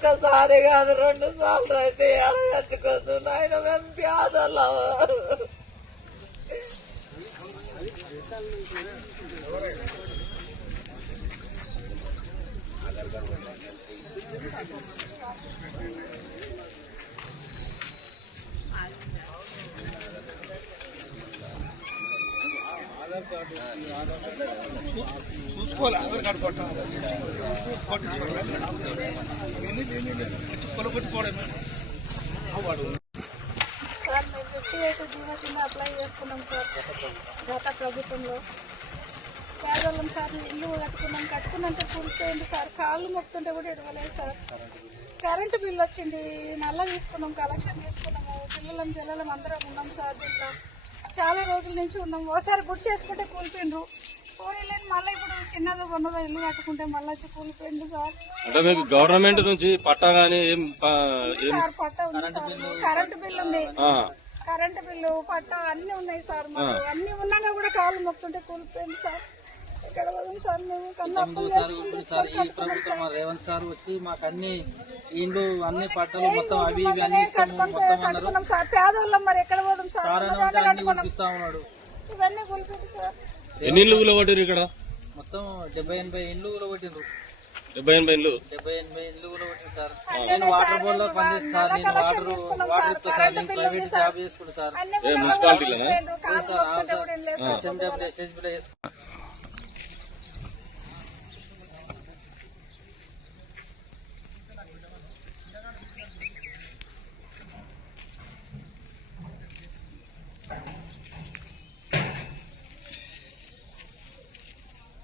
ఒక్కసారి కాదు 2 సార్లు అయితే ఎడగట్టుకోదు నాయన. మేము ప్యాదలు. చూసుకోవాలి. ఆధార్ కార్డు కొట్టాలి. సార్ మేము 58 జీవో కింద అప్లై చేసుకున్నాం సార్ గత ప్రభుత్వంలో. పేదవాళ్ళం సార్ ఇల్లు కట్టుకున్నంటే కూర్చోండి సార్. కాళ్ళు మొక్కుతుంటే కూడా ఇడవలేదు సార్. కరెంటు బిల్లు వచ్చింది, నల్ల తీసుకున్నాం, కలెక్షన్ తీసుకున్నాము. పిల్లలం అందరం ఉన్నాం సార్. దీంట్లో చాలా రోజుల నుంచి ఉన్నాం. ఒకసారి గుడి చేసుకుంటే కూలిపోయిండ్రు. కూలీలేని మళ్ళీ ఇప్పుడు చిన్నదో కొన్నదో ఇల్లు కట్టుకుంటే మళ్ళీ వచ్చి కూలిపోయింది సార్. అంటే మీకు గవర్నమెంట్ నుంచి పట్టా గానీ సార్ పట్టా ఉంది సార్. కరెంటు బిల్లు ఉంది, కరెంటు బిల్లు పట్టా అన్ని ఉన్నాయి సార్. మాకు అన్ని ఉన్నాగా కూడా కాళ్ళు మొక్కుంటే కూలిపోయింది సార్. ఇక్కడ వదం సార్. మేము కన్నా ఈ ప్రభుత్వం రేవంత్ సార్ వచ్చి మాకు అన్ని ఇండ్లు అన్ని పట్టాలు మొత్తం అవి ఇవి అన్ని కట్టుకున్నాం సార్. పేదవాళ్ళం మరి ఎక్కడ పోదాం సార్. ఇస్తా ఉన్నాడు. ఇవన్నీ కూలిపోయింది సార్. ఎన్ని ఇల్లు కూలగొట్టారు ఇక్కడ? మొత్తం 70-80 ఇండ్లు కూలగొట్టిండ్రు. 70-80 ఇల్లు? 70-80 ఇండ్లు కూలగొట్టింది సార్. నేను వాటర్ బోర్డ్ లో పనిచేస్తాను సార్. నేను వాటర్ ఇస్తా సార్. నేను ప్రైవేట్ జాబ్ చేసుకుంటా సార్. మున్సిపాలిటీలోనే సార్. SSB లో చేసుకుంటా.